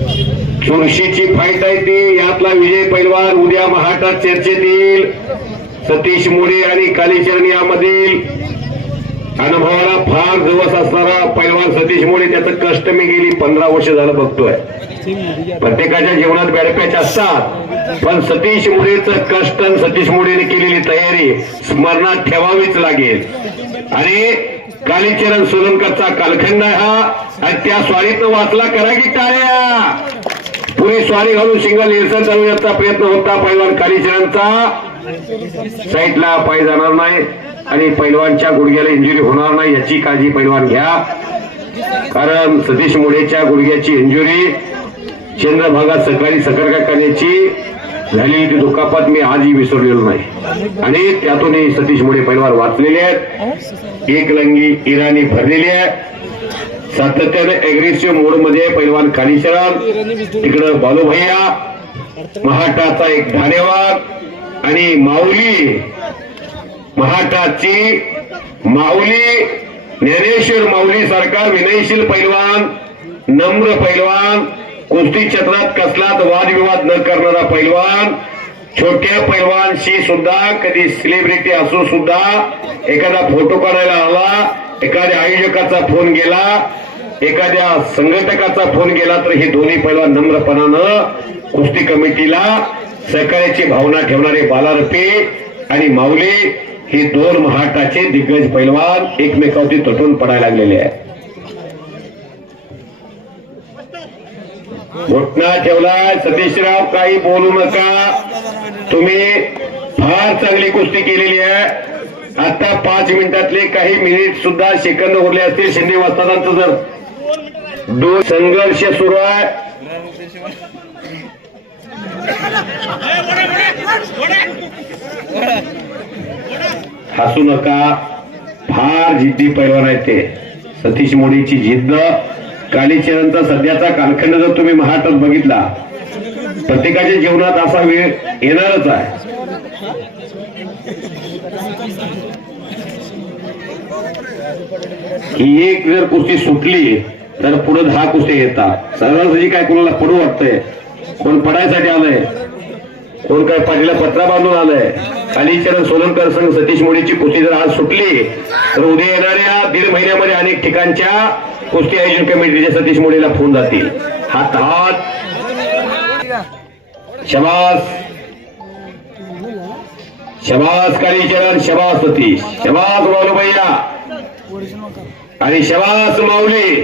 चुरशीची फाईट आहे ती यातला विजय पैलवान उद्या महाटात चर्चेत येईल सतीश मोरे आणि कालीचरण यामधील. अनुभवाला फार जवळ असणारा पैलवान सतीश मोरे त्याचं कष्ट मी गेली पंधरा वर्ष झालं बघतोय. प्रत्येकाच्या जीवनात बॅडपॅच असतात. पण सतीश मुडेचं कष्ट आणि सतीश मुडेने केलेली तयारी स्मरणात ठेवावीच लागेल. आणि कालीचरण सोलनकरचा कालखंड आहे हा. आणि त्या स्वारीतनं वाचला करा की टाळ्या. पुरी स्वारी घालून सिंगल इरसन चालवण्याचा प्रयत्न होता पैलवान कालीचरणचा साईडला पाय जाणार नाही आणि पैलवानच्या गुडघ्याला इंजुरी होणार नाही याची काळजी पैलवान घ्या. कारण सतीश मोडेच्या गुडघ्याची इंजुरी चंद्रभागात सकाळी सकर्का करण्याची झालेली ती दुखापत मी आजही विसरलेलो नाही. आणि त्यातूनही सतीश मुळे पैलवान वाचलेले आहेत. एक लंगी इराणी भरलेली आहे. सातत्याने अग्रेसिव्ह मोडमध्ये पैलवान कालीचरण तिकडं बालूभैया महाटाचा एक धानेवाद आणि माऊली महाटाची माऊली ज्ञानेश्वर माऊली सरकार विनयशील पैलवान नम्र पैलवान कुस्ती क्षेत्रात कसलाच वादविवाद न करणारा पैलवान छोट्या पैलवानशी सुद्धा कधी सेलिब्रिटी असो सुद्धा एखादा फोटो काढायला आला एखाद्या आयोजकाचा फोन गेला एखाद्या संघटकाचा फोन गेला तर हे दोन्ही पैलवान नम्रपणानं कुस्ती कमिटीला सहकार्याची भावना ठेवणारे बालारपे आणि माऊली हे दोन महाराष्ट्राचे दिग्गज पैलवान एकमेकावरती तटून पडायला लागलेले आहेत. घोटणा ठेवलाय. सतीशराव काही बोलू नका. तुम्ही फार चांगली कुस्ती केलेली आहे. आता पाच मिनिटातले काही मिनिट सुद्धा सेकंद उरले असतील. शिंदे वाजतानाचं जर दोन संघर्ष सुरू आहे. हसू नका. फार जिद्दी पैलवान आहे ते. सतीश मोडीची जिद्द. कालीचरणचा सध्याचा कालखंड जर तुम्ही महाराष्ट्रात बघितला प्रत्येकाच्या जीवनात असा वेळ येणारच आहे. ही एक जर कुस्ती सुटली तर पुढे दहा कुस्ती येतात. सर्वांसाठी काय कोणाला पडू वाटतंय कोण पडायसाठी आलंय कोण काय पाठीला पत्रा बांधून आलंय. कालीचरण सोलनकर संघ सतीश मोडीची कुस्ती जर आज सुटली तर उद्या येणाऱ्या दीड महिन्यामध्ये अनेक ठिकाणच्या कुस्ती आयोजन कमिटीच्या सतीश मोडीला फोन जातील. हात हात. शबास. शबास कालीचरण शबास सतीश. शबास बालूभैया आणि शबास माऊली.